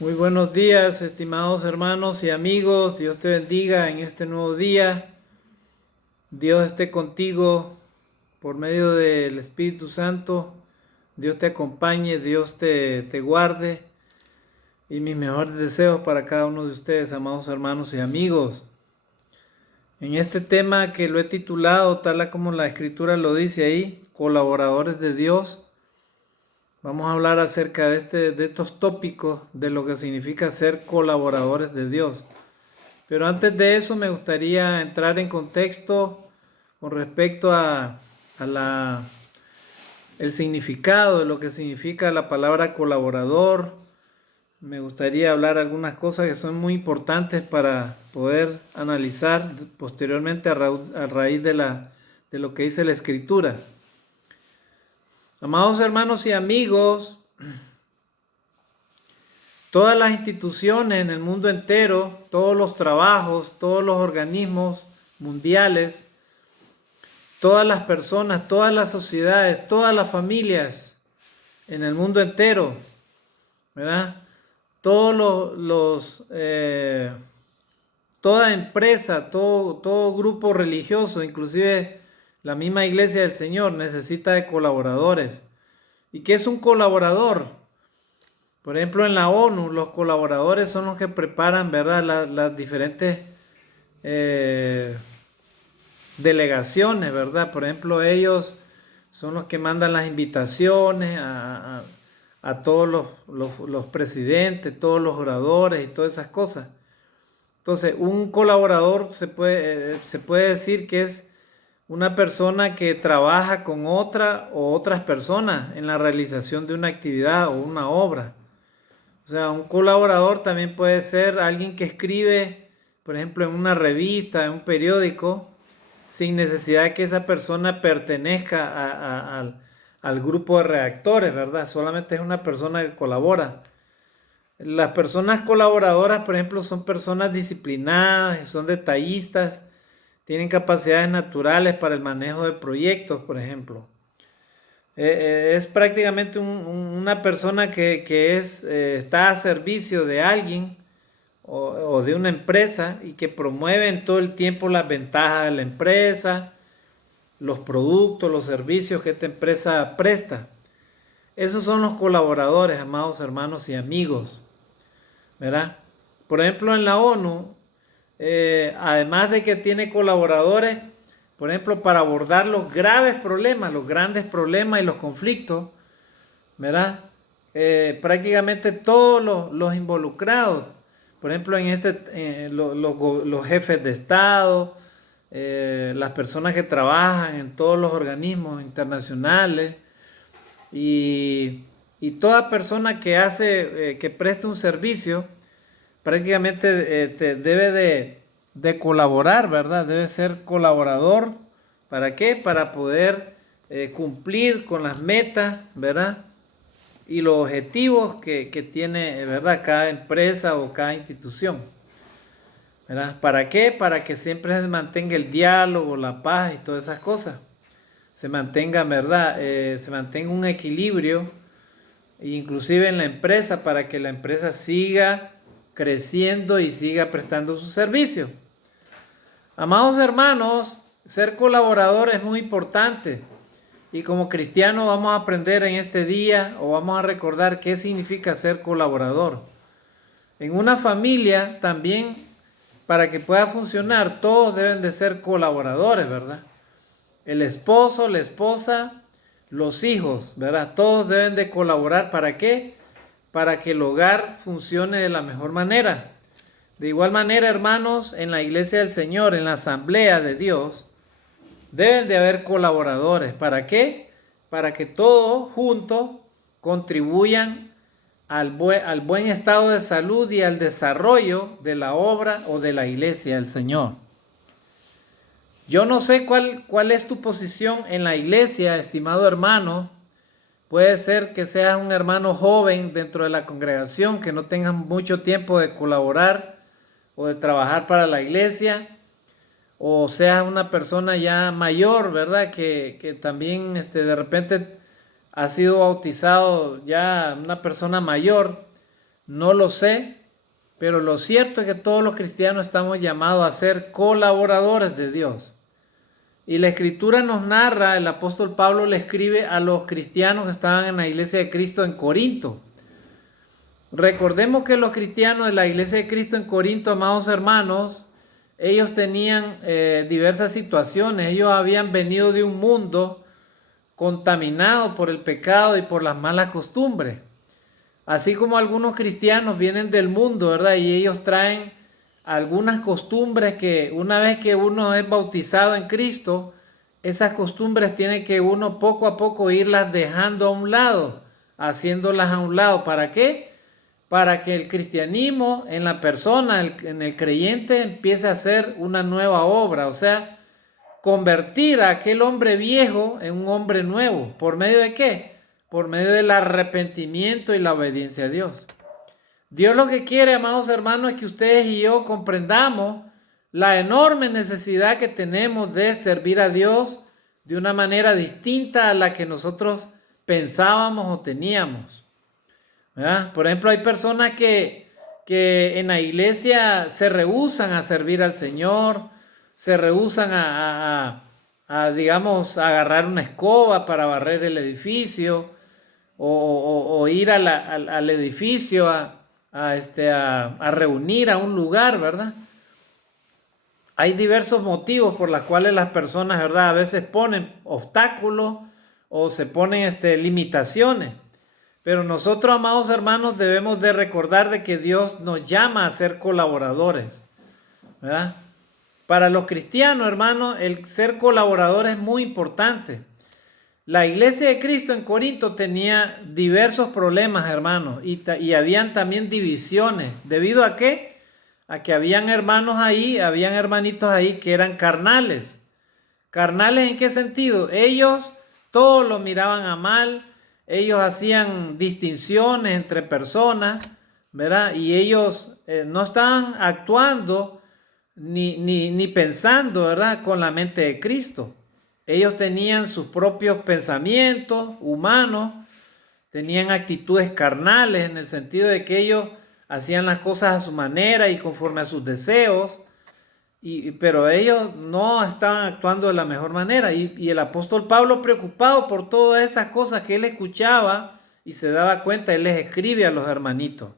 Muy buenos días, estimados hermanos y amigos. Dios te bendiga en este nuevo día. Dios esté contigo por medio del Espíritu Santo. Dios te acompañe, Dios te guarde. Y mis mejores deseos para cada uno de ustedes, amados hermanos y amigos. En este tema que lo he titulado, tal como la Escritura lo dice ahí, colaboradores de Dios. Vamos a hablar acerca de estos tópicos, de lo que significa ser colaboradores de Dios. Pero antes de eso me gustaría entrar en contexto con respecto a el significado de lo que significa la palabra colaborador. Me gustaría hablar algunas cosas que son muy importantes para poder analizar posteriormente a raíz de lo que dice la Escritura. Amados hermanos y amigos, todas las instituciones en el mundo entero, todos los trabajos, todos los organismos mundiales, todas las personas, todas las sociedades, todas las familias en el mundo entero, ¿verdad? Todos toda empresa, todo grupo religioso, inclusive la misma iglesia del Señor, necesita de colaboradores. ¿Y qué es un colaborador? Por ejemplo, en la ONU, los colaboradores son los que preparan, ¿verdad?, las diferentes eh, delegaciones, ¿verdad? Por ejemplo, ellos son los que mandan las invitaciones a todos los presidentes, todos los oradores y todas esas cosas. Entonces, un colaborador se puede decir que es una persona que trabaja con otra o otras personas en la realización de una actividad o una obra. O sea, un colaborador también puede ser alguien que escribe, por ejemplo, en una revista, en un periódico, sin necesidad de que esa persona pertenezca al grupo de redactores, ¿verdad? Solamente es una persona que colabora. Las personas colaboradoras, por ejemplo, son personas disciplinadas, son detallistas, tienen capacidades naturales para el manejo de proyectos, por ejemplo. Es prácticamente una persona que está a servicio de alguien o de una empresa y que promueve en todo el tiempo las ventajas de la empresa, los productos, los servicios que esta empresa presta. Esos son los colaboradores, amados hermanos y amigos, ¿verdad? Por ejemplo, en la ONU, además de que tiene colaboradores, por ejemplo, para abordar los graves problemas, los grandes problemas y los conflictos, ¿verdad? Prácticamente todos los involucrados, por ejemplo, los jefes de Estado, las personas que trabajan en todos los organismos internacionales y, y toda persona que que preste un servicio, prácticamente debe de colaborar, ¿verdad? Debe ser colaborador. ¿Para qué? Para poder cumplir con las metas, ¿verdad? Y los objetivos que tiene, ¿verdad?, cada empresa o cada institución, ¿verdad? ¿Para qué? Para que siempre se mantenga el diálogo, la paz y todas esas cosas. Se mantenga, ¿verdad? Se mantenga un equilibrio, inclusive en la empresa, para que la empresa siga creciendo y siga prestando su servicio. Amados hermanos, ser colaborador es muy importante. Y como cristianos vamos a aprender en este día o vamos a recordar qué significa ser colaborador. En una familia también, para que pueda funcionar, todos deben de ser colaboradores, ¿verdad? El esposo, la esposa, los hijos, ¿verdad? Todos deben de colaborar. ¿Para qué? Para que el hogar funcione de la mejor manera. De igual manera, hermanos, en la iglesia del Señor, en la asamblea de Dios, deben de haber colaboradores. ¿Para qué? Para que todos juntos contribuyan al buen estado de salud y al desarrollo de la obra o de la iglesia del Señor. Yo no sé cuál es tu posición en la iglesia, estimado hermano. Puede ser que seas un hermano joven dentro de la congregación, que no tengas mucho tiempo de colaborar o de trabajar para la iglesia, o seas una persona ya mayor, ¿verdad? Que también de repente ha sido bautizado ya una persona mayor, No lo sé, pero lo cierto es que todos los cristianos estamos llamados a ser colaboradores de Dios. Y la Escritura nos narra, el apóstol Pablo le escribe a los cristianos que estaban en la iglesia de Cristo en Corinto. Recordemos que los cristianos de la iglesia de Cristo en Corinto, amados hermanos, ellos tenían diversas situaciones. Ellos habían venido de un mundo contaminado por el pecado y por las malas costumbres. Así como algunos cristianos vienen del mundo, ¿verdad? Y ellos traen algunas costumbres que una vez que uno es bautizado en Cristo, esas costumbres tiene que uno poco a poco irlas dejando a un lado, haciéndolas a un lado. ¿Para qué? Para que el cristianismo en la persona, en el creyente, empiece a hacer una nueva obra, o sea, convertir a aquel hombre viejo en un hombre nuevo. ¿Por medio de qué? Por medio del arrepentimiento y la obediencia a Dios. Dios lo que quiere, amados hermanos, es que ustedes y yo comprendamos la enorme necesidad que tenemos de servir a Dios de una manera distinta a la que nosotros pensábamos o teníamos, ¿verdad? Por ejemplo, hay personas que en la iglesia se rehúsan a servir al Señor, se rehúsan digamos, a agarrar una escoba para barrer el edificio o ir al edificio a reunir a un lugar, ¿verdad? Hay diversos motivos por los cuales las personas, ¿verdad? A veces ponen obstáculos o se ponen limitaciones. Pero nosotros, amados hermanos, debemos de recordar de que Dios nos llama a ser colaboradores, ¿verdad? Para los cristianos, hermanos, el ser colaborador es muy importante. La iglesia de Cristo en Corinto tenía diversos problemas, hermanos, y habían también divisiones. ¿Debido a qué? A que habían hermanos ahí, habían hermanitos ahí que eran carnales. ¿Carnales en qué sentido? Ellos todos lo miraban a mal, ellos hacían distinciones entre personas, ¿verdad? Y ellos no estaban actuando ni pensando, ¿verdad? Con la mente de Cristo. Ellos tenían sus propios pensamientos humanos, tenían actitudes carnales en el sentido de que ellos hacían las cosas a su manera y conforme a sus deseos, pero ellos no estaban actuando de la mejor manera. Y el apóstol Pablo, preocupado por todas esas cosas que él escuchaba y se daba cuenta, él les escribe a los hermanitos.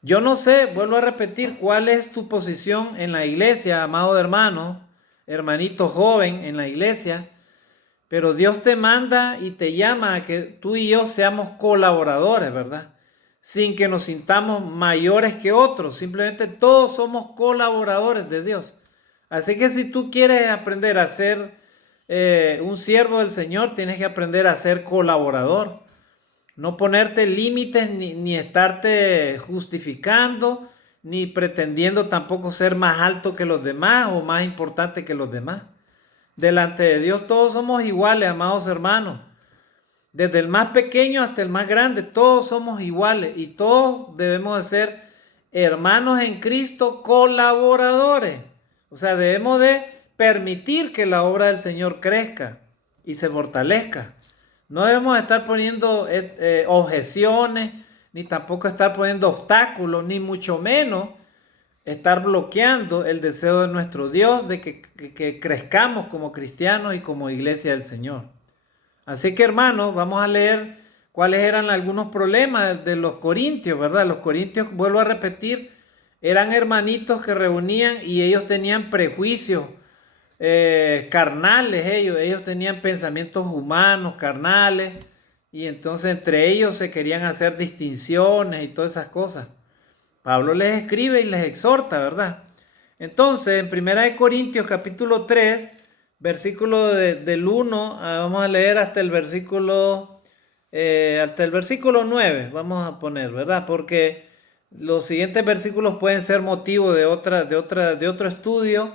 Yo no sé, vuelvo a repetir, cuál es tu posición en la iglesia, amado hermano, hermanito joven en la iglesia, pero Dios te manda y te llama a que tú y yo seamos colaboradores, ¿verdad? Sin que nos sintamos mayores que otros, simplemente todos somos colaboradores de Dios. Así que si tú quieres aprender a ser un siervo del Señor, tienes que aprender a ser colaborador. No ponerte límites ni estarte justificando, ni pretendiendo tampoco ser más alto que los demás o más importante que los demás. Delante de Dios todos somos iguales, amados hermanos. Desde el más pequeño hasta el más grande, todos somos iguales y todos debemos de ser hermanos en Cristo, colaboradores. O sea, debemos de permitir que la obra del Señor crezca y se fortalezca. No debemos estar poniendo objeciones, ni tampoco estar poniendo obstáculos, ni mucho menos estar bloqueando el deseo de nuestro Dios de que crezcamos como cristianos y como iglesia del Señor. Así que, hermanos, vamos a leer cuáles eran algunos problemas de los corintios, ¿verdad? Los corintios, vuelvo a repetir, eran hermanitos que reunían y ellos tenían prejuicios carnales, ellos tenían pensamientos humanos, carnales, y entonces entre ellos se querían hacer distinciones y todas esas cosas. Pablo les escribe y les exhorta, ¿verdad? Entonces, en 1 Corintios capítulo 3, versículo del 1, vamos a leer hasta el versículo 9, vamos a poner, ¿verdad? Porque los siguientes versículos pueden ser motivo de otro estudio,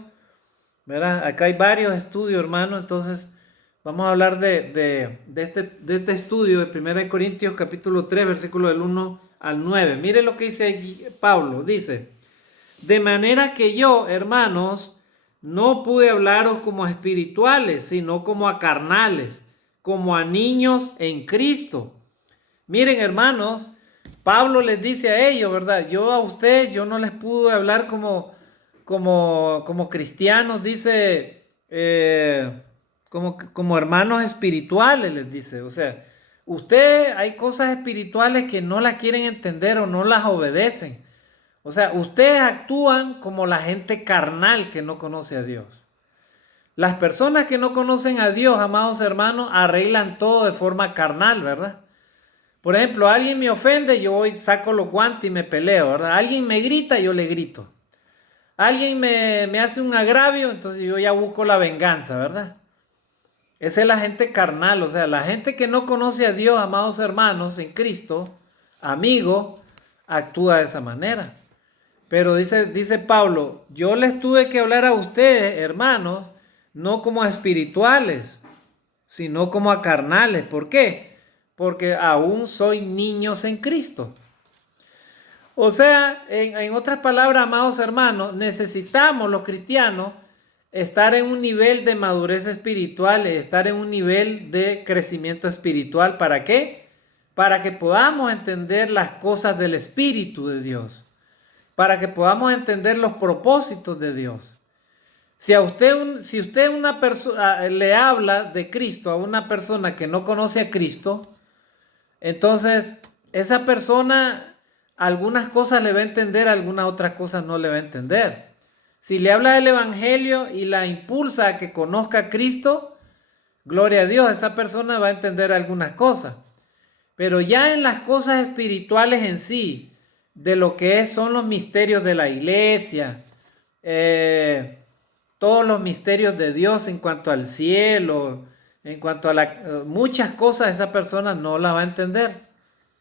¿verdad? Acá hay varios estudios, hermano, entonces vamos a hablar de este estudio de 1 Corintios capítulo 3, versículo del 1 al 9. Mire lo que dice Pablo, dice: de manera que yo, hermanos, no pude hablaros como a espirituales, sino como a carnales, como a niños en Cristo. Miren, hermanos, Pablo les dice a ellos, ¿verdad? Yo a usted, yo no les pude hablar como cristianos, dice, como hermanos espirituales, les dice. O sea, usted hay cosas espirituales que no las quieren entender o no las obedecen. O sea, ustedes actúan como la gente carnal que no conoce a Dios. Las personas que no conocen a Dios, amados hermanos, arreglan todo de forma carnal, ¿verdad? Por ejemplo, alguien me ofende, yo voy, saco los guantes y me peleo, ¿verdad? Alguien me grita, yo le grito. Alguien me hace un agravio, entonces yo ya busco la venganza, ¿verdad? Esa es la gente carnal, o sea, la gente que no conoce a Dios, amados hermanos, en Cristo, amigo, actúa de esa manera. Pero dice Pablo, yo les tuve que hablar a ustedes, hermanos, no como a espirituales, sino como a carnales. ¿Por qué? Porque aún soy niños en Cristo. O sea, en otras palabras, amados hermanos, necesitamos los cristianos estar en un nivel de madurez espiritual, estar en un nivel de crecimiento espiritual. ¿Para qué? Para que podamos entender las cosas del Espíritu de Dios, para que podamos entender los propósitos de Dios. Si usted una persona le habla de Cristo a una persona que no conoce a Cristo, entonces esa persona algunas cosas le va a entender, algunas otras cosas no le va a entender. Si le habla del Evangelio y la impulsa a que conozca a Cristo, gloria a Dios, esa persona va a entender algunas cosas. Pero ya en las cosas espirituales en sí, de lo que son los misterios de la iglesia, todos los misterios de Dios en cuanto al cielo, en cuanto a muchas cosas, esa persona no la va a entender,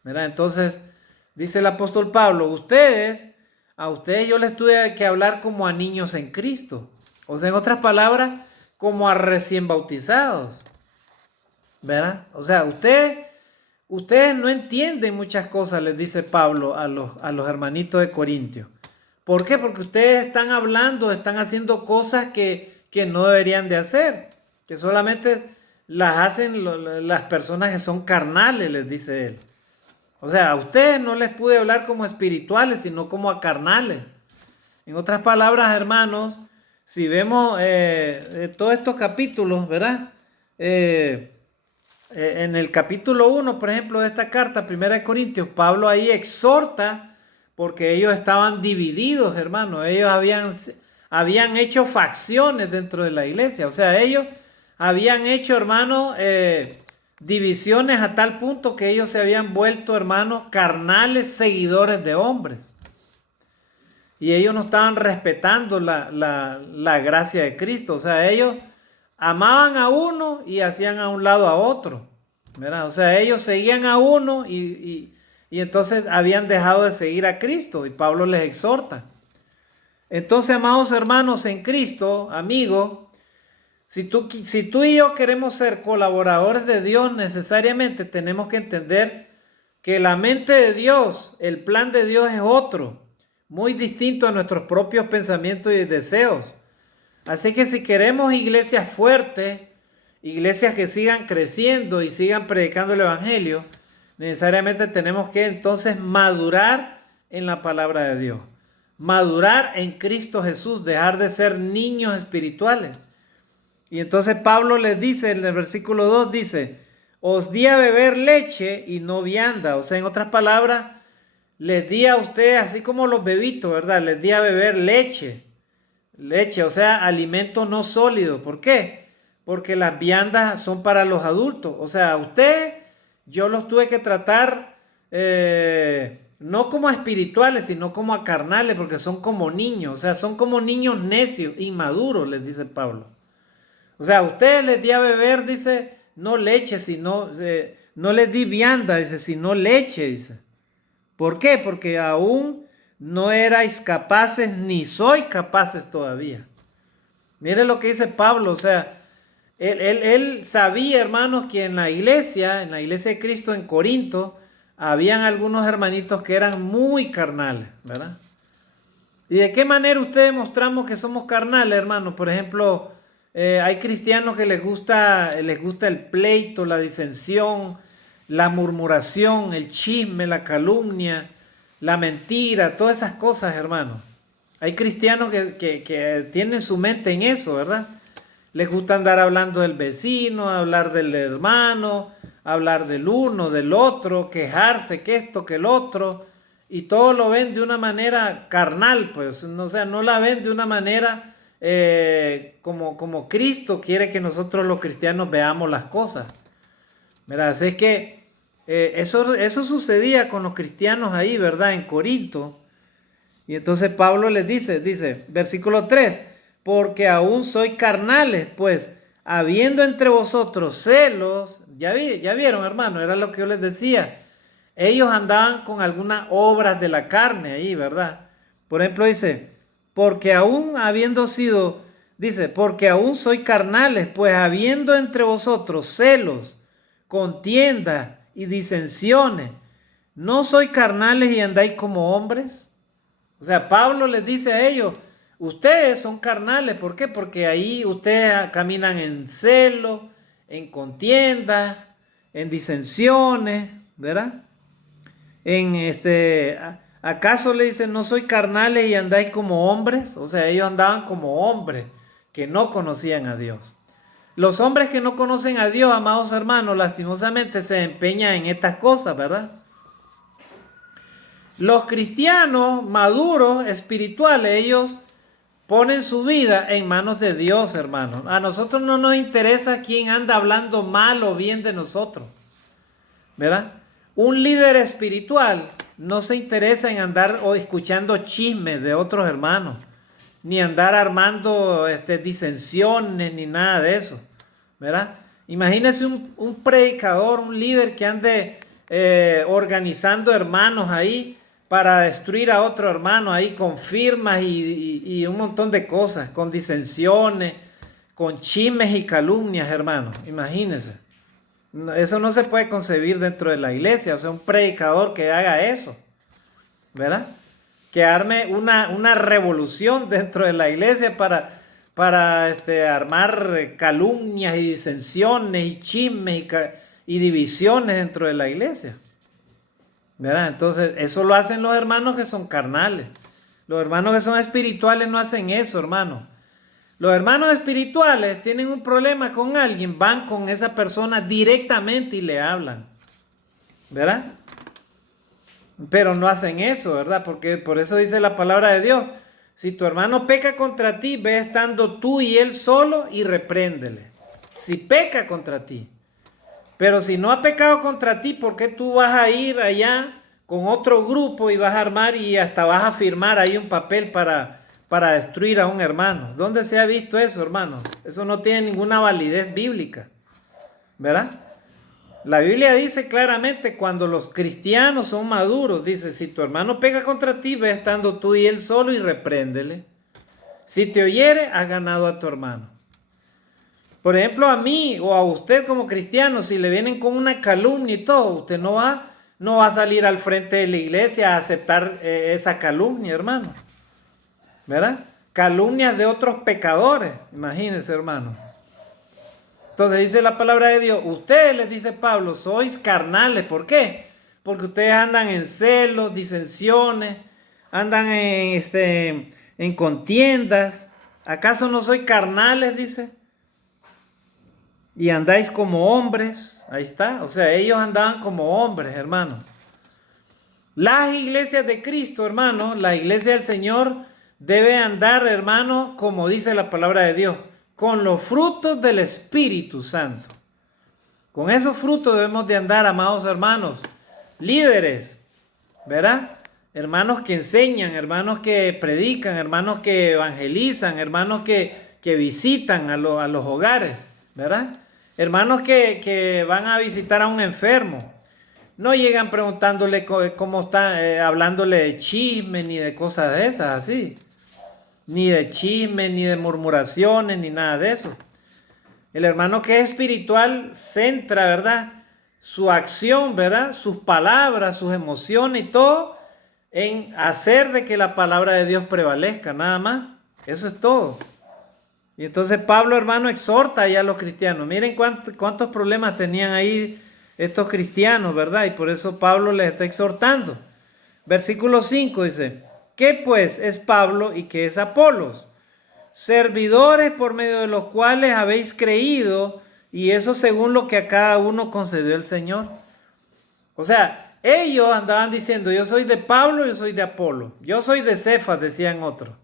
¿verdad? Entonces, dice el apóstol Pablo, a ustedes yo les tuve que hablar como a niños en Cristo. O sea, en otras palabras, como a recién bautizados, ¿verdad? O sea, ustedes no entienden muchas cosas, les dice Pablo a los hermanitos de Corintios. ¿Por qué? Porque ustedes están hablando, están haciendo cosas que no deberían de hacer, que solamente las hacen las personas que son carnales, les dice él. O sea, a ustedes no les pude hablar como espirituales, sino como a carnales. En otras palabras, hermanos, si vemos todos estos capítulos, ¿verdad? En el capítulo 1, por ejemplo, de esta carta, 1 Corintios, Pablo ahí exhorta porque ellos estaban divididos, hermanos. Ellos habían hecho facciones dentro de la iglesia. O sea, ellos habían hecho, hermanos, divisiones a tal punto que ellos se habían vuelto, hermanos, carnales seguidores de hombres. Y ellos no estaban respetando la gracia de Cristo. O sea, ellos amaban a uno y hacían a un lado a otro, ¿verdad? O sea, ellos seguían a uno y entonces habían dejado de seguir a Cristo y Pablo les exhorta. Entonces, amados hermanos en Cristo, amigos, si tú y yo queremos ser colaboradores de Dios, necesariamente tenemos que entender que la mente de Dios, el plan de Dios es otro, muy distinto a nuestros propios pensamientos y deseos. Así que si queremos iglesias fuertes, iglesias que sigan creciendo y sigan predicando el Evangelio, necesariamente tenemos que entonces madurar en la palabra de Dios. Madurar en Cristo Jesús, dejar de ser niños espirituales. Y entonces Pablo les dice en el versículo 2, dice, os di a beber leche y no vianda. O sea, en otras palabras, les di a ustedes, así como los bebitos, ¿verdad? Les di a beber leche. Leche, o sea, alimento no sólido. ¿Por qué? Porque las viandas son para los adultos. O sea, a ustedes yo los tuve que tratar no como a espirituales, sino como a carnales, porque son como niños. O sea, son como niños necios, inmaduros, les dice Pablo. O sea, a ustedes les di a beber, dice, no leche, sino, no les di vianda, dice, sino leche, dice. ¿Por qué? Porque aún no erais capaces, ni sois capaces todavía. Mire lo que dice Pablo, o sea, él sabía, hermanos, que en la iglesia de Cristo en Corinto, habían algunos hermanitos que eran muy carnales, ¿verdad? ¿Y de qué manera ustedes mostramos que somos carnales, hermanos? Por ejemplo, hay cristianos que les gusta el pleito, la disensión, la murmuración, el chisme, la calumnia, la mentira, todas esas cosas, hermano. Hay cristianos que tienen su mente en eso, ¿verdad? Les gusta andar hablando del vecino, hablar del hermano, hablar del uno, del otro, quejarse que esto, que el otro, y todo lo ven de una manera carnal, pues, o sea, no la ven de una manera como Cristo quiere que nosotros los cristianos veamos las cosas. ¿Verdad? Así que eso sucedía con los cristianos ahí, ¿verdad? En Corinto. Y entonces Pablo les dice, versículo 3, porque aún soy carnales, pues habiendo entre vosotros celos, ya vieron, hermano, era lo que yo les decía. Ellos andaban con algunas obras de la carne ahí, ¿verdad? Por ejemplo, dice, porque aún habiendo sido, dice, porque aún soy carnales, pues habiendo entre vosotros celos, contienda y disensiones, ¿no soy carnales y andáis como hombres? O sea, Pablo les dice a ellos, ustedes son carnales, ¿por qué? Porque ahí ustedes caminan en celo, en contienda, en disensiones, ¿verdad? ¿Acaso le dicen, no soy carnales y andáis como hombres? O sea, ellos andaban como hombres que no conocían a Dios. Los hombres que no conocen a Dios, amados hermanos, lastimosamente se empeñan en estas cosas, ¿verdad? Los cristianos maduros, espirituales, ellos ponen su vida en manos de Dios, hermanos. A nosotros no nos interesa quién anda hablando mal o bien de nosotros, ¿verdad? Un líder espiritual no se interesa en andar o escuchando chismes de otros hermanos, ni andar armando disensiones, ni nada de eso, ¿verdad? Imagínese un predicador, un líder que ande organizando hermanos ahí para destruir a otro hermano ahí con firmas y un montón de cosas, con disensiones, con chismes y calumnias, hermanos. Imagínense. Eso no se puede concebir dentro de la iglesia, o sea, un predicador que haga eso, ¿verdad? Que arme una revolución dentro de la iglesia para armar calumnias y disensiones y chismes y divisiones dentro de la iglesia, ¿verdad? Entonces, eso lo hacen los hermanos que son carnales. Los hermanos que son espirituales no hacen eso, hermano. Los hermanos espirituales tienen un problema con alguien, van con esa persona directamente y le hablan, ¿verdad? Pero no hacen eso, ¿verdad? Porque por eso dice la palabra de Dios. Si tu hermano peca contra ti, ve estando tú y él solo y repréndele. Si peca contra ti. Pero si no ha pecado contra ti, ¿por qué tú vas a ir allá con otro grupo y vas a armar y hasta vas a firmar ahí un papel para destruir a un hermano? ¿Dónde se ha visto eso, hermano? Eso no tiene ninguna validez bíblica, ¿verdad? La Biblia dice claramente, cuando los cristianos son maduros, dice, si tu hermano pega contra ti, ve estando tú y él solo y repréndele. Si te oyere, has ganado a tu hermano. Por ejemplo, a mí o a usted como cristiano, si le vienen con una calumnia y todo, usted no va a salir al frente de la iglesia a aceptar esa calumnia, hermano. ¿Verdad? Calumnias de otros pecadores, imagínense, hermano. Entonces dice la palabra de Dios, ustedes, les dice Pablo, sois carnales. ¿Por qué? Porque ustedes andan en celos, disensiones, andan en contiendas. ¿Acaso no sois carnales? Dice. Y andáis como hombres. Ahí está. O sea, ellos andaban como hombres, hermano. Las iglesias de Cristo, hermano, la iglesia del Señor debe andar, hermano, como dice la palabra de Dios, con los frutos del Espíritu Santo. Con esos frutos debemos de andar, amados hermanos, líderes, ¿verdad? Hermanos que enseñan, hermanos que predican, hermanos que evangelizan, hermanos que visitan a los hogares, ¿verdad? Hermanos que van a visitar a un enfermo. No llegan preguntándole cómo está, hablándole de chisme ni de cosas de esas, así. Ni de chisme, ni de murmuraciones, ni nada de eso. El hermano que es espiritual centra, ¿verdad? Su acción, ¿verdad? Sus palabras, sus emociones y todo en hacer de que la palabra de Dios prevalezca, nada más. Eso es todo. Y entonces Pablo, hermano, exhorta ya a los cristianos. Miren cuántos problemas tenían ahí estos cristianos, ¿verdad? Y por eso Pablo les está exhortando. Versículo 5 dice, ¿qué pues es Pablo y qué es Apolos? Servidores por medio de los cuales habéis creído, y eso según lo que a cada uno concedió el Señor. O sea, ellos andaban diciendo, yo soy de Pablo, yo soy de Apolo, yo soy de Cefas, decían otros.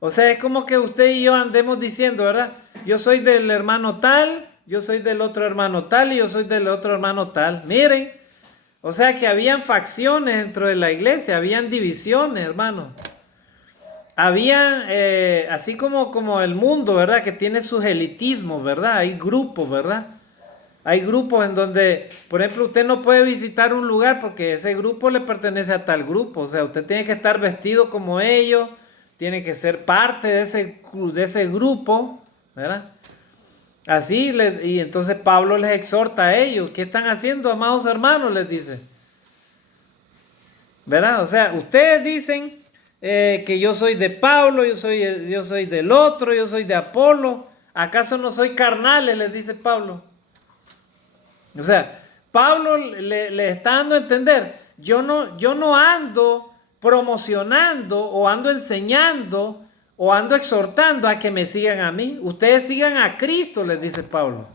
O sea, es como que usted y yo andemos diciendo, ¿verdad? Yo soy del hermano tal, yo soy del otro hermano tal y yo soy del otro hermano tal. Miren, o sea que habían facciones dentro de la iglesia, habían divisiones, hermano. Habían, así como el mundo, ¿verdad? Que tiene sus elitismos, ¿verdad? Hay grupos, ¿verdad? Hay grupos en donde, por ejemplo, usted no puede visitar un lugar porque ese grupo le pertenece a tal grupo. O sea, usted tiene que estar vestido como ellos, tiene que ser parte de ese grupo, ¿verdad? Así, y entonces Pablo les exhorta a ellos. ¿Qué están haciendo, amados hermanos? Les dice. ¿Verdad? O sea, ustedes dicen que yo soy de Pablo, yo soy del otro, yo soy de Apolo. ¿Acaso no soy carnales? Les dice Pablo. O sea, Pablo le está dando a entender, yo no ando promocionando o ando enseñando o ando exhortando a que me sigan a mí. Ustedes sigan a Cristo, les dice Pablo.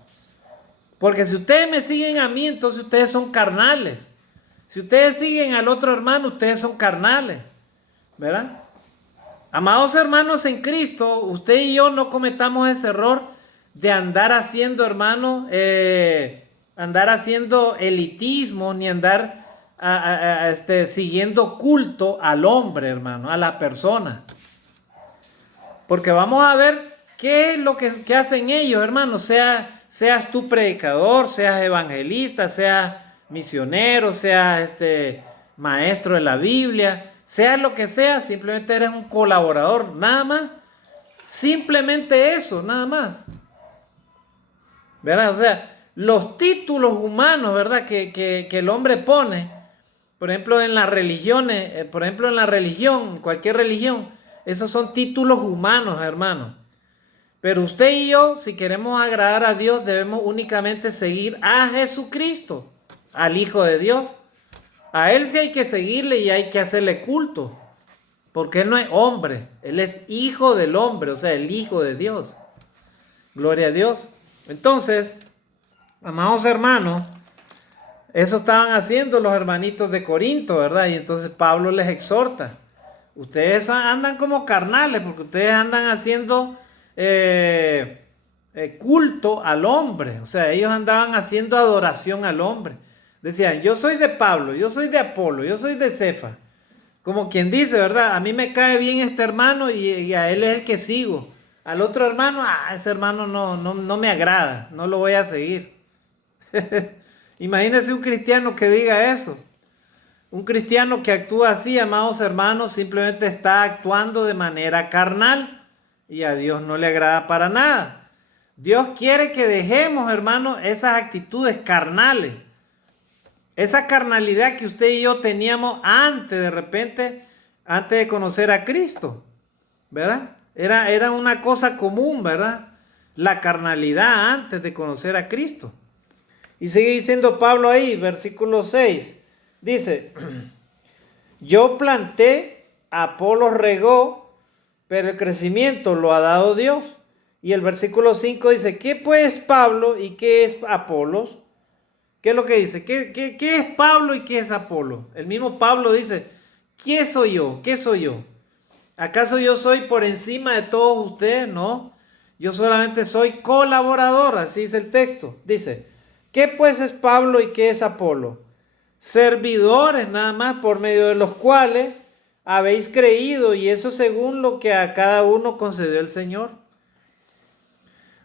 Porque si ustedes me siguen a mí, entonces ustedes son carnales. Si ustedes siguen al otro hermano, ustedes son carnales. ¿Verdad? Amados hermanos en Cristo, usted y yo no cometamos ese error de andar haciendo, hermano, andar haciendo elitismo, ni andar siguiendo culto al hombre, hermano, a la persona. Porque vamos a ver qué es lo que hacen ellos, hermano. Seas tú predicador, seas evangelista, seas misionero, seas maestro de la Biblia, seas lo que seas, simplemente eres un colaborador, nada más. Simplemente eso, nada más. ¿Verdad? O sea, los títulos humanos, ¿verdad? Que el hombre pone, por ejemplo, en las religiones, por ejemplo, en la religión, cualquier religión, esos son títulos humanos, hermano. Pero usted y yo, si queremos agradar a Dios, debemos únicamente seguir a Jesucristo, al Hijo de Dios. A Él sí hay que seguirle y hay que hacerle culto, porque Él no es hombre, Él es Hijo del hombre, o sea, el Hijo de Dios. Gloria a Dios. Entonces, amados hermanos, eso estaban haciendo los hermanitos de Corinto, ¿verdad? Y entonces Pablo les exhorta. Ustedes andan como carnales porque ustedes andan haciendo culto al hombre. O sea, ellos andaban haciendo adoración al hombre. Decían, yo soy de Pablo, yo soy de Apolo, yo soy de Cefas. Como quien dice, ¿verdad? A mí me cae bien este hermano y a él es el que sigo. Al otro hermano, ese hermano no me agrada, no lo voy a seguir. Imagínense un cristiano que diga eso. Un cristiano que actúa así, amados hermanos, simplemente está actuando de manera carnal y a Dios no le agrada para nada. Dios quiere que dejemos, hermanos, esas actitudes carnales. Esa carnalidad que usted y yo teníamos antes, de repente, antes de conocer a Cristo, ¿verdad? Era una cosa común, ¿verdad? La carnalidad antes de conocer a Cristo. Y sigue diciendo Pablo ahí, versículo 6, dice, yo planté, Apolo regó, pero el crecimiento lo ha dado Dios. Y el versículo 5 dice, ¿qué pues Pablo y qué es Apolos? ¿Qué es lo que dice? ¿Qué es Pablo y qué es Apolo? El mismo Pablo dice, ¿quién soy yo? ¿Qué soy yo? ¿Acaso yo soy por encima de todos ustedes? No, yo solamente soy colaborador, así dice el texto. Dice, ¿qué pues es Pablo y qué es Apolo? Servidores nada más por medio de los cuales habéis creído y eso según lo que a cada uno concedió el Señor.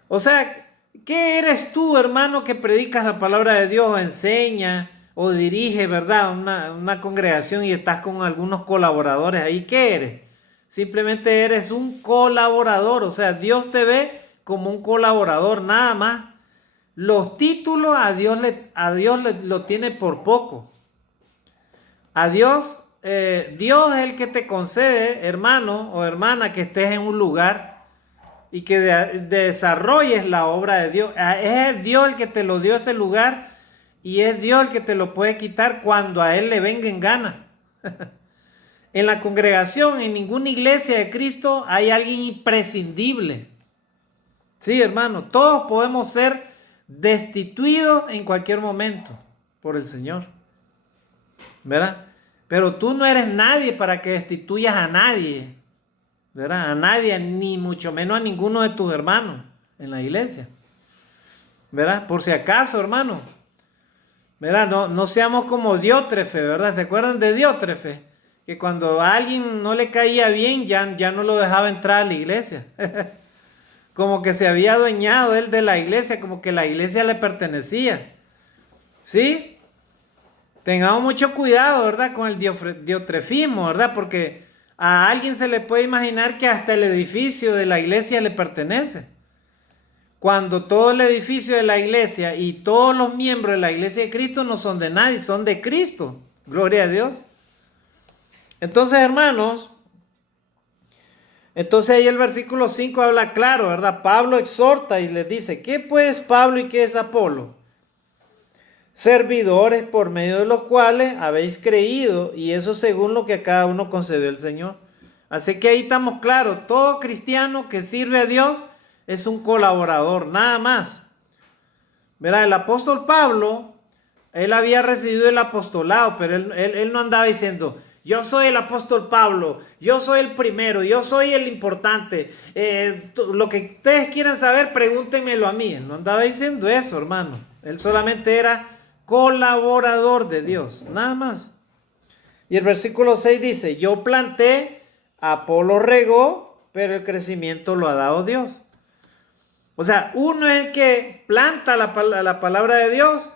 O sea, ¿qué eres tú, hermano, que predicas la palabra de Dios o enseña o dirige, verdad, una congregación y estás con algunos colaboradores ahí? ¿Qué eres? Simplemente eres un colaborador, o sea, Dios te ve como un colaborador, nada más. Los títulos a Dios lo tiene por poco. A Dios, Dios es el que te concede, hermano o hermana, que estés en un lugar y que desarrolles la obra de Dios. Es Dios el que te lo dio ese lugar y es Dios el que te lo puede quitar cuando a Él le venga en gana. En la congregación, en ninguna iglesia de Cristo hay alguien imprescindible. Sí, hermano, todos podemos ser destituidos en cualquier momento por el Señor, ¿verdad? Pero tú no eres nadie para que destituyas a nadie, ¿verdad? A nadie, ni mucho menos a ninguno de tus hermanos en la iglesia, ¿verdad? Por si acaso, hermano, ¿verdad? No seamos como Diótrefe, ¿verdad? ¿Se acuerdan de Diótrefe? Que cuando a alguien no le caía bien, ya no lo dejaba entrar a la iglesia. Como que se había adueñado él de la iglesia, como que la iglesia le pertenecía. ¿Sí? Tengamos mucho cuidado, ¿verdad? Con el diotrefismo, ¿verdad? Porque a alguien se le puede imaginar que hasta el edificio de la iglesia le pertenece. Cuando todo el edificio de la iglesia y todos los miembros de la iglesia de Cristo no son de nadie, son de Cristo. Gloria a Dios. Entonces, hermanos, entonces ahí el versículo 5 habla claro, ¿verdad? Pablo exhorta y les dice, ¿qué pues Pablo y qué es Apolo? Servidores por medio de los cuales habéis creído, y eso según lo que a cada uno concedió el Señor. Así que ahí estamos claros, todo cristiano que sirve a Dios es un colaborador, nada más. Verá, el apóstol Pablo, él había recibido el apostolado, pero él no andaba diciendo, yo soy el apóstol Pablo, yo soy el primero, yo soy el importante. Lo que ustedes quieran saber, pregúntenmelo a mí. Él no andaba diciendo eso, hermano. Él solamente era colaborador de Dios, nada más. Y el versículo 6 dice, yo planté, Apolo regó, pero el crecimiento lo ha dado Dios. O sea, uno es el que planta la palabra de Dios,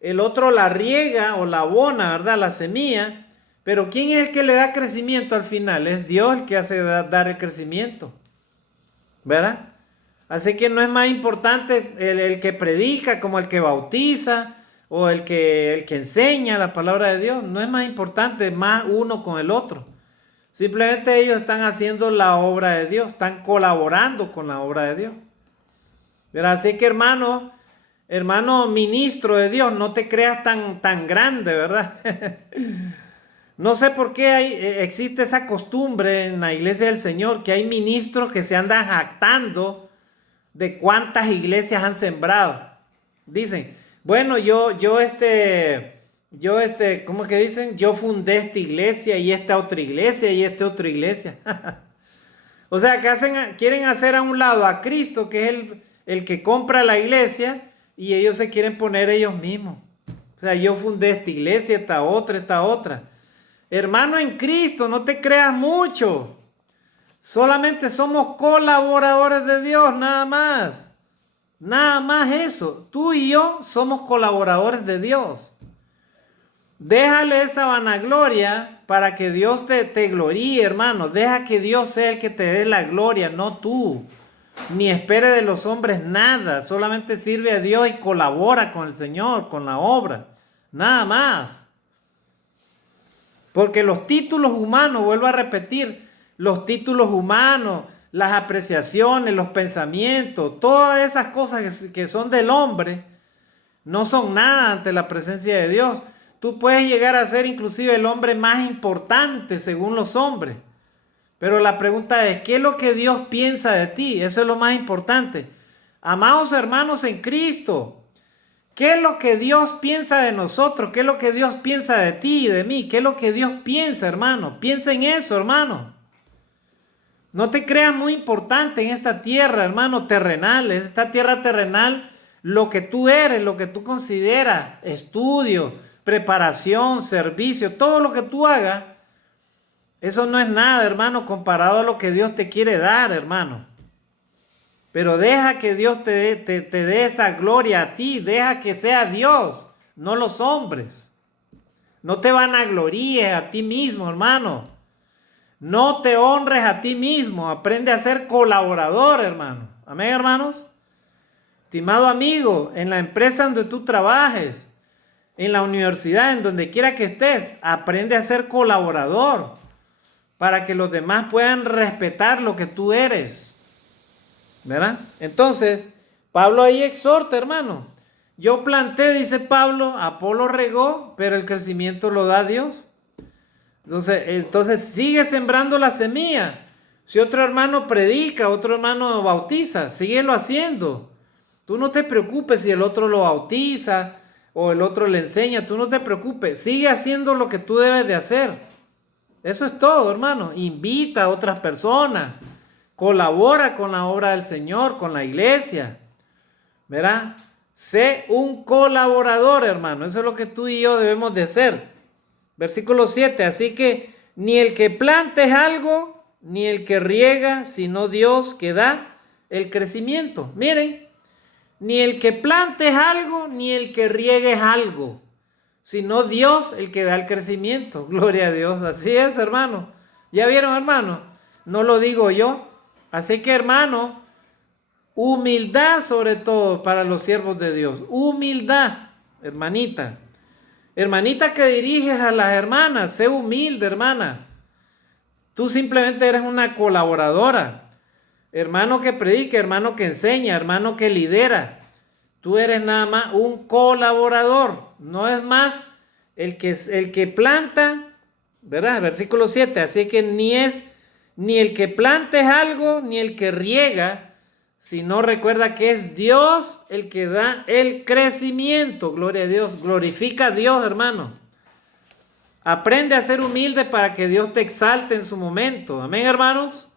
el otro la riega o la abona, ¿verdad? La semilla. Pero ¿quién es el que le da crecimiento al final? Es Dios el que hace dar el crecimiento, ¿verdad? Así que no es más importante el que predica como el que bautiza o el que enseña la palabra de Dios. No es más importante más uno con el otro. Simplemente ellos están haciendo la obra de Dios, están colaborando con la obra de Dios. ¿Verdad? Así que hermano ministro de Dios, no te creas tan grande, ¿verdad? No sé por qué existe esa costumbre en la iglesia del Señor, que hay ministros que se andan jactando de cuántas iglesias han sembrado. Dicen, bueno, ¿cómo que dicen? Yo fundé esta iglesia y esta otra iglesia y esta otra iglesia. O sea, que quieren hacer a un lado a Cristo, que es el que compra la iglesia, y ellos se quieren poner ellos mismos. O sea, yo fundé esta iglesia, esta otra. Hermano en Cristo, no te creas mucho. Solamente somos colaboradores de Dios, nada más. Nada más eso. Tú y yo somos colaboradores de Dios. Déjale esa vanagloria para que Dios te gloríe, hermano. Deja que Dios sea el que te dé la gloria, no tú. Ni espere de los hombres nada. Solamente sirve a Dios y colabora con el Señor, con la obra. Nada más. Porque los títulos humanos, vuelvo a repetir, los títulos humanos, las apreciaciones, los pensamientos, todas esas cosas que son del hombre, no son nada ante la presencia de Dios. Tú puedes llegar a ser inclusive el hombre más importante según los hombres. Pero la pregunta es, ¿qué es lo que Dios piensa de ti? Eso es lo más importante. Amados hermanos en Cristo, ¿qué es lo que Dios piensa de nosotros? ¿Qué es lo que Dios piensa de ti y de mí? ¿Qué es lo que Dios piensa, hermano? Piensa en eso, hermano. No te creas muy importante en esta tierra, hermano, terrenal. En esta tierra terrenal, lo que tú eres, lo que tú consideras, estudio, preparación, servicio, todo lo que tú hagas, eso no es nada, hermano, comparado a lo que Dios te quiere dar, hermano. Pero deja que Dios te dé esa gloria a ti. Deja que sea Dios, no los hombres. No te vanagloríes a ti mismo, hermano. No te honres a ti mismo. Aprende a ser colaborador, hermano. Amén, hermanos. Estimado amigo, en la empresa donde tú trabajes, en la universidad, en donde quiera que estés, aprende a ser colaborador para que los demás puedan respetar lo que tú eres. ¿Verdad? Entonces, Pablo ahí exhorta, hermano. Yo planté, dice Pablo, Apolo regó, pero el crecimiento lo da Dios. Entonces sigue sembrando la semilla. Si otro hermano predica, otro hermano bautiza, síguelo haciendo. Tú no te preocupes si el otro lo bautiza o el otro le enseña, tú no te preocupes. Sigue haciendo lo que tú debes de hacer. Eso es todo, hermano. Invita a otras personas. Colabora con la obra del Señor, con la iglesia. ¿Verdad? Sé un colaborador, hermano. Eso es lo que tú y yo debemos de hacer. Versículo 7. Así que ni el que plante es algo, ni el que riega, sino Dios que da el crecimiento. Miren, ni el que plante es algo, ni el que riegue es algo, sino Dios el que da el crecimiento. Gloria a Dios. Así es, hermano. ¿Ya vieron, hermano? No lo digo yo. Así que, hermano, humildad sobre todo para los siervos de Dios. Humildad, hermanita. Hermanita que diriges a las hermanas, sé humilde, hermana. Tú simplemente eres una colaboradora. Hermano que predica, hermano que enseña, hermano que lidera. Tú eres nada más un colaborador. No es más el que planta, ¿verdad? Versículo 7. Así que ni el que planta es algo, ni el que riega, sino recuerda que es Dios el que da el crecimiento. Gloria a Dios. Glorifica a Dios, hermano. Aprende a ser humilde para que Dios te exalte en su momento. Amén, hermanos.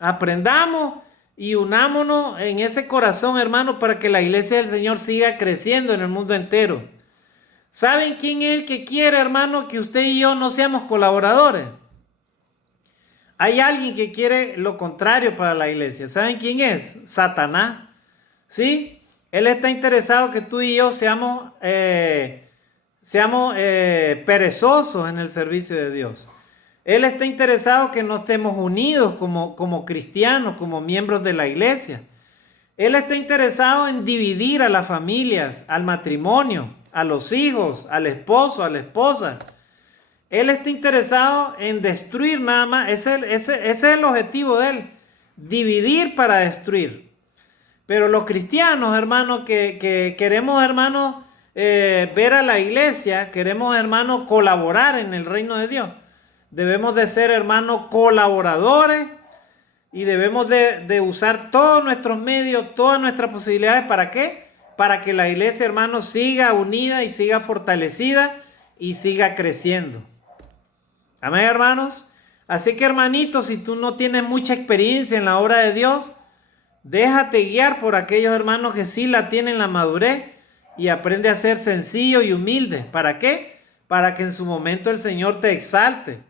Aprendamos y unámonos en ese corazón, hermano, para que la iglesia del Señor siga creciendo en el mundo entero. ¿Saben quién es el que quiere, hermano, que usted y yo no seamos colaboradores? Hay alguien que quiere lo contrario para la iglesia. ¿Saben quién es? Satanás. ¿Sí? Él está interesado que tú y yo seamos perezosos en el servicio de Dios. Él está interesado que no estemos unidos como cristianos, como miembros de la iglesia. Él está interesado en dividir a las familias, al matrimonio, a los hijos, al esposo, a la esposa. Él está interesado en destruir nada más. Ese es el objetivo de él. Dividir para destruir. Pero los cristianos, hermanos, que queremos, hermanos, ver a la iglesia, queremos, hermanos, colaborar en el reino de Dios. Debemos de ser, hermanos, colaboradores y debemos de usar todos nuestros medios, todas nuestras posibilidades. ¿Para qué? Para que la iglesia, hermanos, siga unida y siga fortalecida y siga creciendo. Amén, hermanos. Así que, hermanitos, si tú no tienes mucha experiencia en la obra de Dios, déjate guiar por aquellos hermanos que sí la tienen la madurez y aprende a ser sencillo y humilde. ¿Para qué? Para que en su momento el Señor te exalte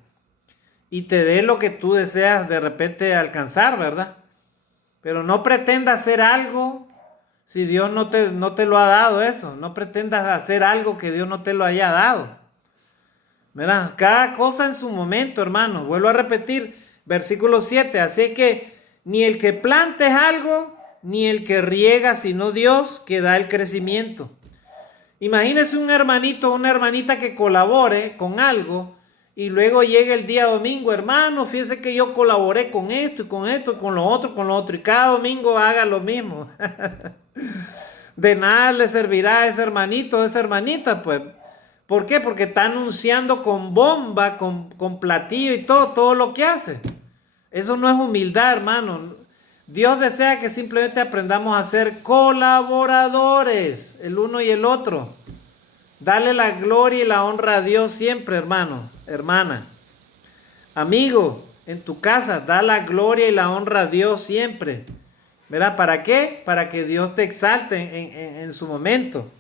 y te dé lo que tú deseas de repente alcanzar, ¿verdad? Pero no pretendas hacer algo si Dios no te lo ha dado eso. No pretendas hacer algo que Dios no te lo haya dado. ¿Verdad? Cada cosa en su momento, hermano. Vuelvo a repetir, versículo 7. Así que ni el que plante es algo, ni el que riega, sino Dios que da el crecimiento. Imagínese un hermanito o una hermanita que colabore con algo y luego llega el día domingo, hermano, fíjese que yo colaboré con esto y con esto y con lo otro, y cada domingo haga lo mismo. De nada le servirá a ese hermanito o esa hermanita, pues. ¿Por qué? Porque está anunciando con bomba, con platillo y todo lo que hace. Eso no es humildad, hermano. Dios desea que simplemente aprendamos a ser colaboradores, el uno y el otro. Dale la gloria y la honra a Dios siempre, hermano, hermana. Amigo, en tu casa, da la gloria y la honra a Dios siempre. ¿Verdad? ¿Para qué? Para que Dios te exalte en su momento.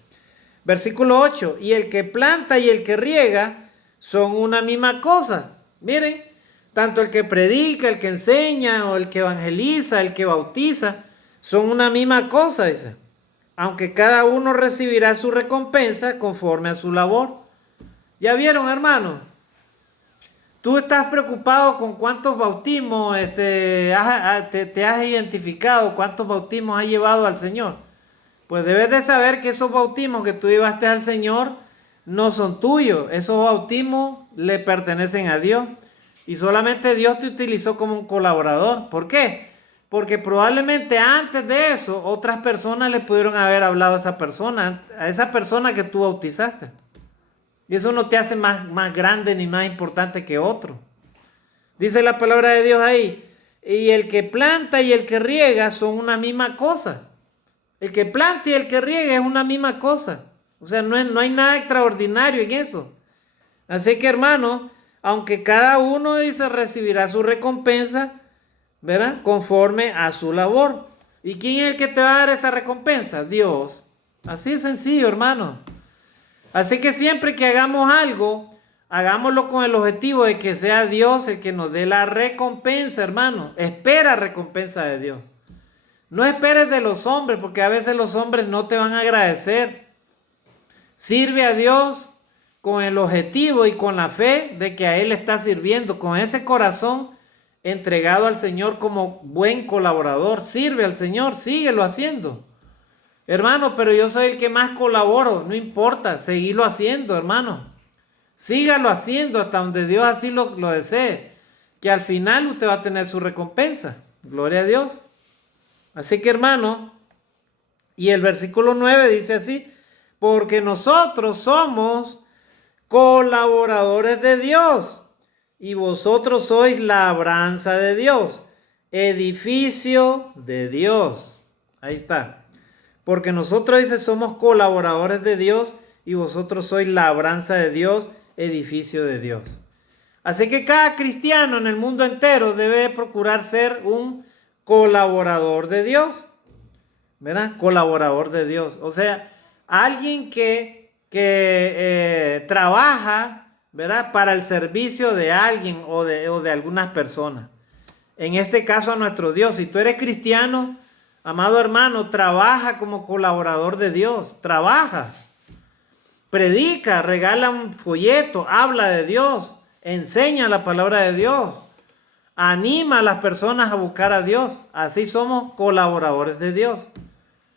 Versículo 8. Y el que planta y el que riega son una misma cosa. Miren, tanto el que predica, el que enseña, o el que evangeliza, el que bautiza, son una misma cosa, dice. Aunque cada uno recibirá su recompensa conforme a su labor. ¿Ya vieron, hermano? Tú estás preocupado con cuántos bautismos te has identificado, cuántos bautismos has llevado al Señor. Pues debes de saber que esos bautismos que tú llevaste al Señor no son tuyos. Esos bautismos le pertenecen a Dios. Y solamente Dios te utilizó como un colaborador. ¿Por qué? Porque probablemente antes de eso, otras personas le pudieron haber hablado a esa persona que tú bautizaste. Y eso no te hace más grande ni más importante que otro. Dice la palabra de Dios ahí, y el que planta y el que riega son una misma cosa. El que planta y el que riega es una misma cosa. O sea, no hay nada extraordinario en eso. Así que, hermano, aunque cada uno dice recibirá su recompensa, ¿verdad? Conforme a su labor. ¿Y quién es el que te va a dar esa recompensa? Dios. Así de sencillo, hermano. Así que siempre que hagamos algo, hagámoslo con el objetivo de que sea Dios el que nos dé la recompensa, hermano. Espera recompensa de Dios. No esperes de los hombres, porque a veces los hombres no te van a agradecer. Sirve a Dios con el objetivo y con la fe de que a Él está sirviendo, con ese corazón entregado al Señor como buen colaborador. Sirve al Señor, síguelo haciendo. Hermano, pero yo soy el que más colaboro, no importa, seguirlo haciendo, hermano. Sígalo haciendo hasta donde Dios así lo desee, que al final usted va a tener su recompensa. Gloria a Dios. Así que, hermano, y el versículo 9 dice así, porque nosotros somos colaboradores de Dios y vosotros sois labranza de Dios, edificio de Dios. Ahí está. Porque nosotros, dice, somos colaboradores de Dios y vosotros sois labranza de Dios, edificio de Dios. Así que cada cristiano en el mundo entero debe procurar ser un colaborador de Dios. ¿Verdad? Colaborador de Dios. O sea, alguien que trabaja, ¿verdad? Para el servicio de alguien o de algunas personas. En este caso a nuestro Dios. Si tú eres cristiano, amado hermano, trabaja como colaborador de Dios. Trabaja. Predica, regala un folleto, habla de Dios, enseña la palabra de Dios. Anima a las personas a buscar a Dios. Así somos colaboradores de Dios.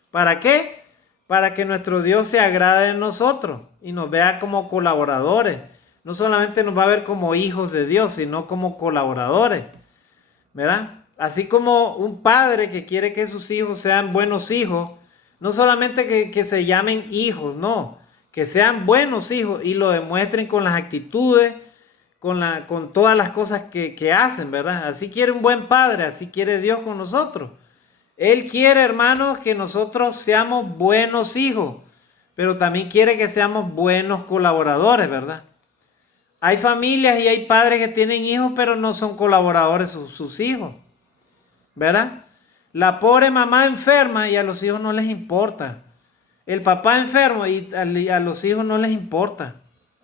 ¿Para qué? Para que nuestro Dios se agrade en nosotros y nos vea como colaboradores. No solamente nos va a ver como hijos de Dios, sino como colaboradores. ¿Verdad? Así como un padre que quiere que sus hijos sean buenos hijos, no solamente que se llamen hijos, no, que sean buenos hijos y lo demuestren con las actitudes, con todas las cosas que hacen, ¿verdad? Así quiere un buen padre, así quiere Dios con nosotros. Él quiere, hermanos, que nosotros seamos buenos hijos, pero también quiere que seamos buenos colaboradores, ¿verdad? Hay familias y hay padres que tienen hijos, pero no son colaboradores sus hijos, ¿verdad? La pobre mamá enferma y a los hijos no les importa. El papá enfermo y a los hijos no les importa.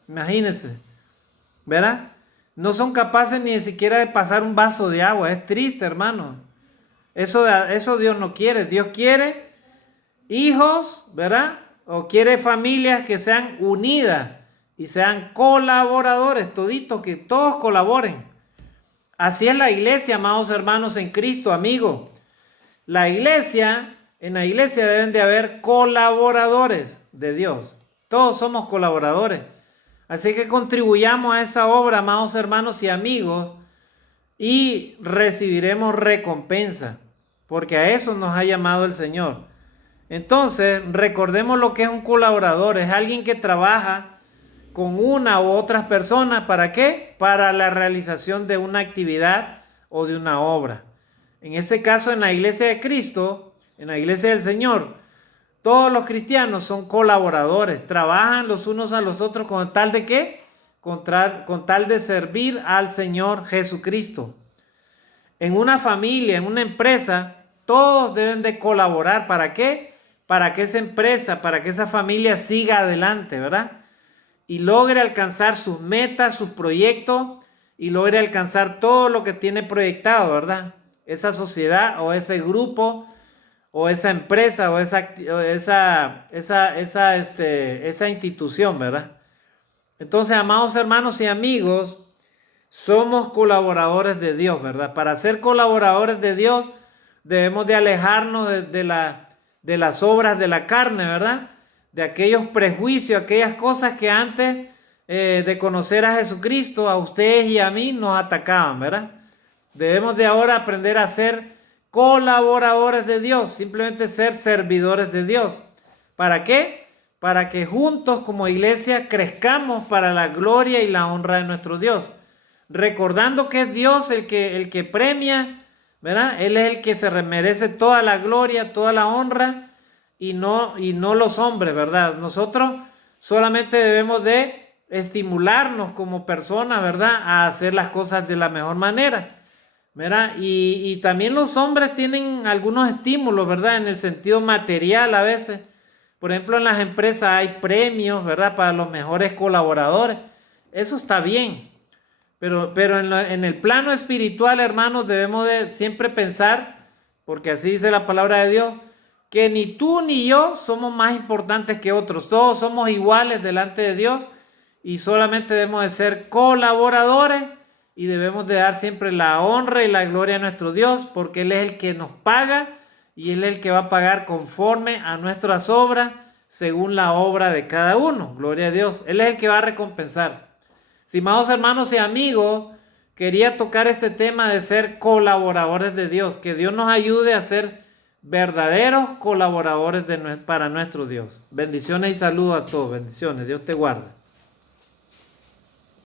Imagínense, ¿verdad? No son capaces ni siquiera de pasar un vaso de agua. Es triste, hermano. Eso Dios no quiere. Dios quiere hijos, ¿verdad? O quiere familias que sean unidas y sean colaboradores, toditos, que todos colaboren. Así es la iglesia, amados hermanos en Cristo, amigos. En la iglesia deben de haber colaboradores de Dios. Todos somos colaboradores. Así que contribuyamos a esa obra, amados hermanos y amigos, y recibiremos recompensa, porque a eso nos ha llamado el Señor. Entonces, recordemos lo que es un colaborador. Es alguien que trabaja con una u otras personas. ¿Para qué? Para la realización de una actividad o de una obra. En este caso, en la iglesia de Cristo, en la iglesia del Señor, todos los cristianos son colaboradores, trabajan los unos a los otros con tal de ¿qué? Con tal de servir al Señor Jesucristo. En una familia, en una empresa, todos deben de colaborar. ¿Para qué? Para que esa empresa, para que esa familia siga adelante, ¿verdad? Y logre alcanzar sus metas, sus proyectos, y logre alcanzar todo lo que tiene proyectado, ¿verdad? Esa sociedad o ese grupo o esa empresa o esa institución, ¿verdad? Entonces, amados hermanos y amigos, somos colaboradores de Dios, ¿verdad? Para ser colaboradores de Dios debemos de alejarnos de las obras de la carne, ¿verdad? De aquellos prejuicios, aquellas cosas que antes de conocer a Jesucristo, a ustedes y a mí nos atacaban, ¿verdad? Debemos de ahora aprender a ser colaboradores de Dios, simplemente ser servidores de Dios. ¿Para qué? Para que juntos como iglesia crezcamos para la gloria y la honra de nuestro Dios. Recordando que es Dios el que premia, ¿verdad? Él es el que se merece toda la gloria, toda la honra y no los hombres, ¿verdad? Nosotros solamente debemos de estimularnos como personas, ¿verdad? A hacer las cosas de la mejor manera, ¿verdad? Y también los hombres tienen algunos estímulos, ¿verdad? En el sentido material a veces. Por ejemplo, en las empresas hay premios, ¿verdad? Para los mejores colaboradores. Eso está bien. Pero en el plano espiritual, hermanos, debemos de siempre pensar, porque así dice la palabra de Dios, que ni tú ni yo somos más importantes que otros. Todos somos iguales delante de Dios y solamente debemos de ser colaboradores y debemos de dar siempre la honra y la gloria a nuestro Dios, porque Él es el que nos paga y Él es el que va a pagar conforme a nuestras obras, según la obra de cada uno. Gloria a Dios. Él es el que va a recompensar. Estimados hermanos y amigos, quería tocar este tema de ser colaboradores de Dios. Que Dios nos ayude a ser verdaderos colaboradores para nuestro Dios. Bendiciones y saludos a todos. Bendiciones. Dios te guarde.